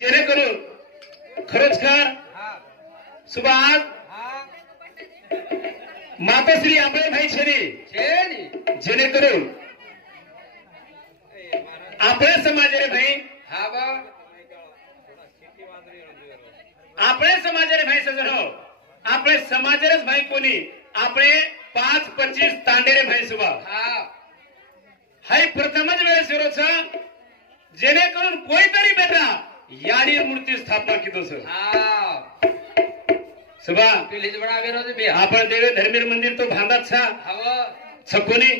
जेणेकरून खरंच खर सुभाष मातोश्री आपले भाई छेनी जेणेकरून आपले समाज रे भाई आपले समाज रे भाई सजनो आपले समाज रे भाई कोणी आपले 5-25 तांडे रे भाई सुभाष हाय प्रथमच वेळेस विरोध जेणेकरून कोणीतरी बेटा याडी मूर्ती स्थापना की दोस्त सुबह पिलीच बड़ा विरोध भी आपण देवे धर्मीर मंदिर तो भांदात छा छकोनी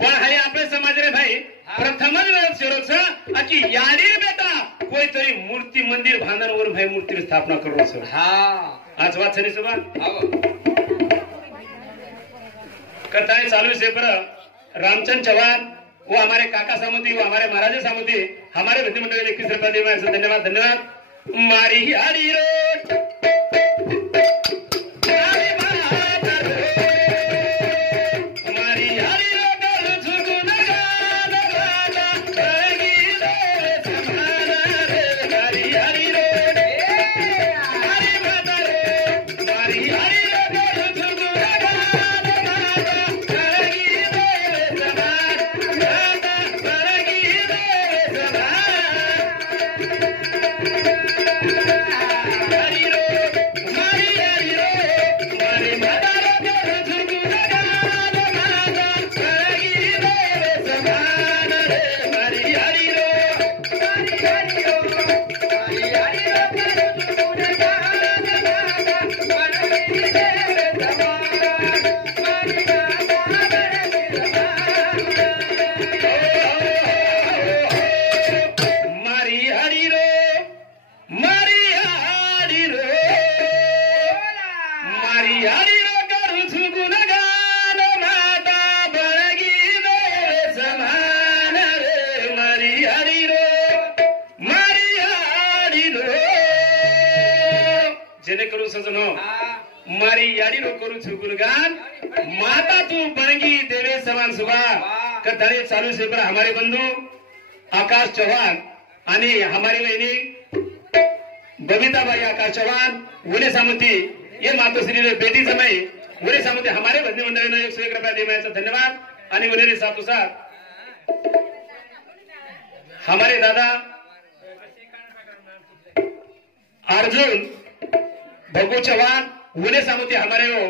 पण हाय आपले समाज रे भाई प्रथमच वेळेस विरोध की याडी बेटा कोणीतरी मूर्ती मंदिर भांदनवर भाई मूर्ती स्थापना करू सर आज बात छनी सुबह कथाएं चालू से पर रामचंद्र चौहान वो हमारे काका सामुदी वो हमारे महाराज सामुदी हमारे विधि मंडल 21 रुपया दिए मैं धन्यवाद धन्यवाद मारी हरी रोड जेणेकरून सजनो मारी याडी रो करू गुणगान माता तू बनगी देवे समान सुबा कथाळे चालू से पर हमारे बंधु आकाश चौहान आणि हमारी बहिणी बबीताबाई आकाश चौहान वने सामती ये मातोश्री रे बेटी जमाई वने सामती हमारे बंधु मंडळ ने 101 रुपया दिए धन्यवाद आणि वने साथ साथ हमारे दादा अर्जुन भगू चौहान वने सामुती हमारे हो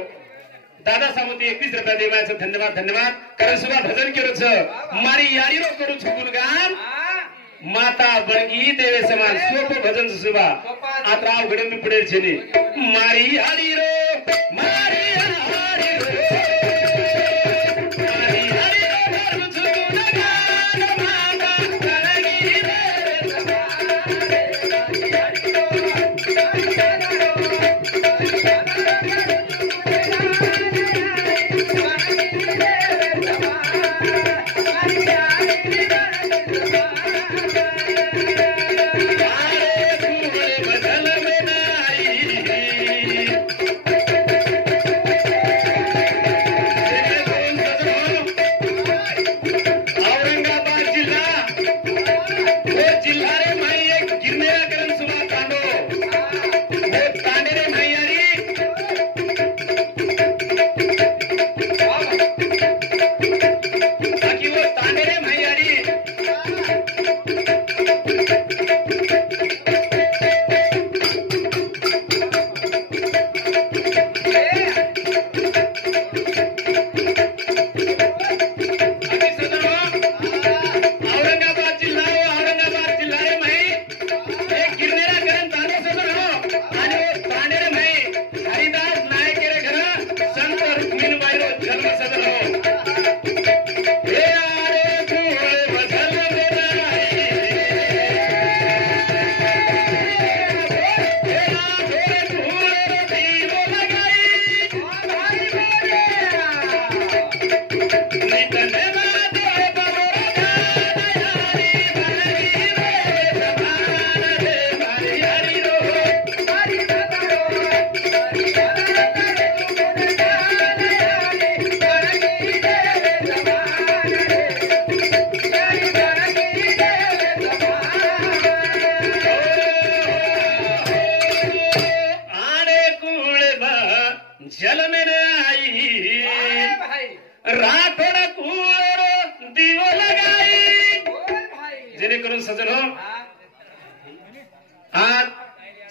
दादा सामुती 21 रुपया दिए धन्यवाद धन्यवाद कारण सुबह भजन करू मारी यारी रो करू गुणगान माता बळगी देवे समान सोप भजन सुबह आता अवघड मी पुढे छेनी मारी यारी रो मारी यारी रो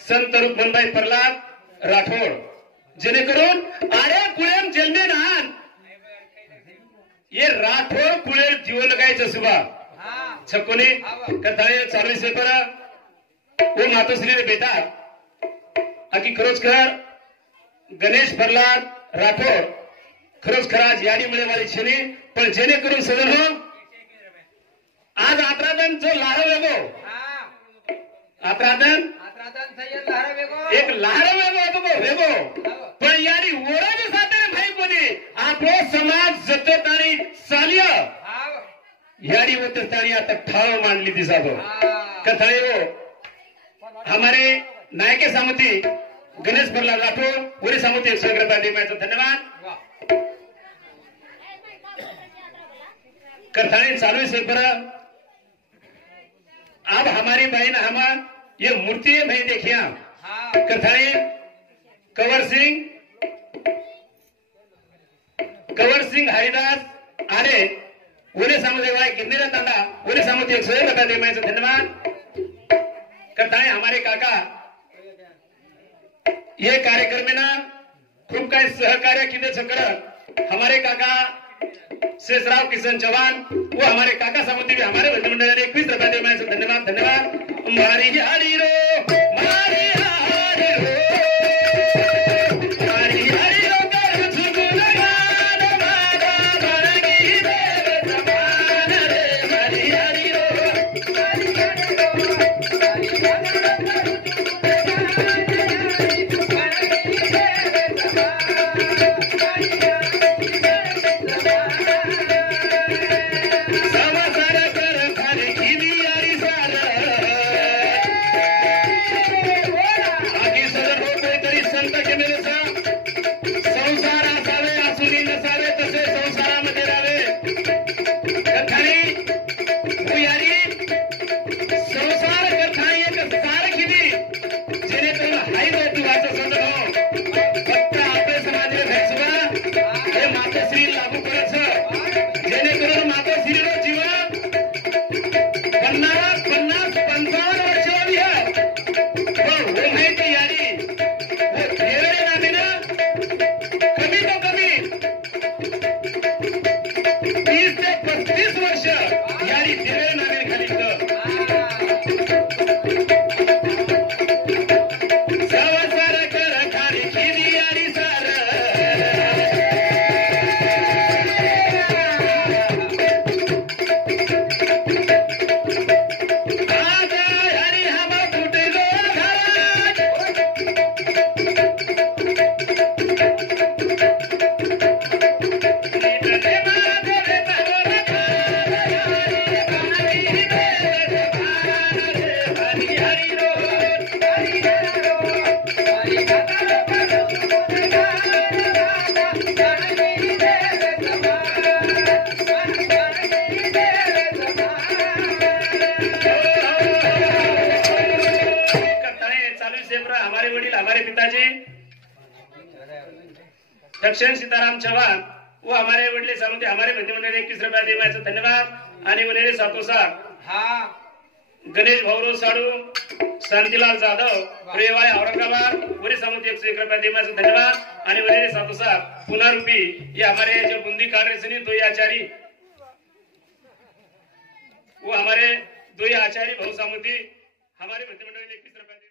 संत रुक्मनभाई प्रल्हाद राठोड, जेणेकरून अरे कुळेम जन्मे नान ये राठोड कुळेल जीवन लगायचं सुबा छकोनी कथाळे चालू से पर वो मातोश्री रे बेटा आकी खरोचकर गणेश प्रल्हाद राठोड खरोच खराज याडी मिळेवाली छेने पण जेणेकरून सदन हो आज आत्रादन जो लारो वेगो आत्रादन एक लारो वेगो पण यारी ओरज साथे भाई कोणी आपलो समाज जततानी चालिया यारी वततानी आता ठाव मांडली दिसातो कथाळे हो हमारे नायके सामती गणेश प्रल्हाद राठोड ओरे सामती 100 रुपये देण्याचा धन्यवाद कथाएं चालू से पर अब हमारी बहन हम ये मूर्ति भाई देखिया कथाएं कंवर सिंह हरिदास अरे उन्हें समझे भाई कितने का तांडा उन्हें समझे 100 रुपये देण्याचा धन्यवाद कथाएं हमारे काका ये कार्यक्रम में ना खूब का सहकार्य किते छकर हमारे काका शेषराव किशन चौहान वो हमारे काका सामंती भी हमारे मंत्रिमंडल ने 21 रुपये देण्याचा धन्यवाद धन्यवाद मारी हाड़ी रो मारी हाड़ी रो मारी हाड़ी रो कर झुकुन गान मारा बरगी देव समान रे मारी हाड़ी रो मारी हाड़ी रो मारी हाड़ी दक्षिण सीताराम चौहान वो हमारे वडले सामंती हमारे मंत्रिमंडल ने 21 रुपये देण्याचा धन्यवाद आणि वनेरे सातोसा गणेश भाऊराव साडू शांतीलाल जाधव रेवाळे औरंगाबाद वने सामंती 101 रुपये देण्याचा धन्यवाद आणि वनेरे सातोसा पुनारूपी ये हमारे जो बुंदी कार्यसनी दो आचारी वो हमारे दो आचारी भाऊ सामंती हमारे मंत्रिमंडल ने 21 रुपये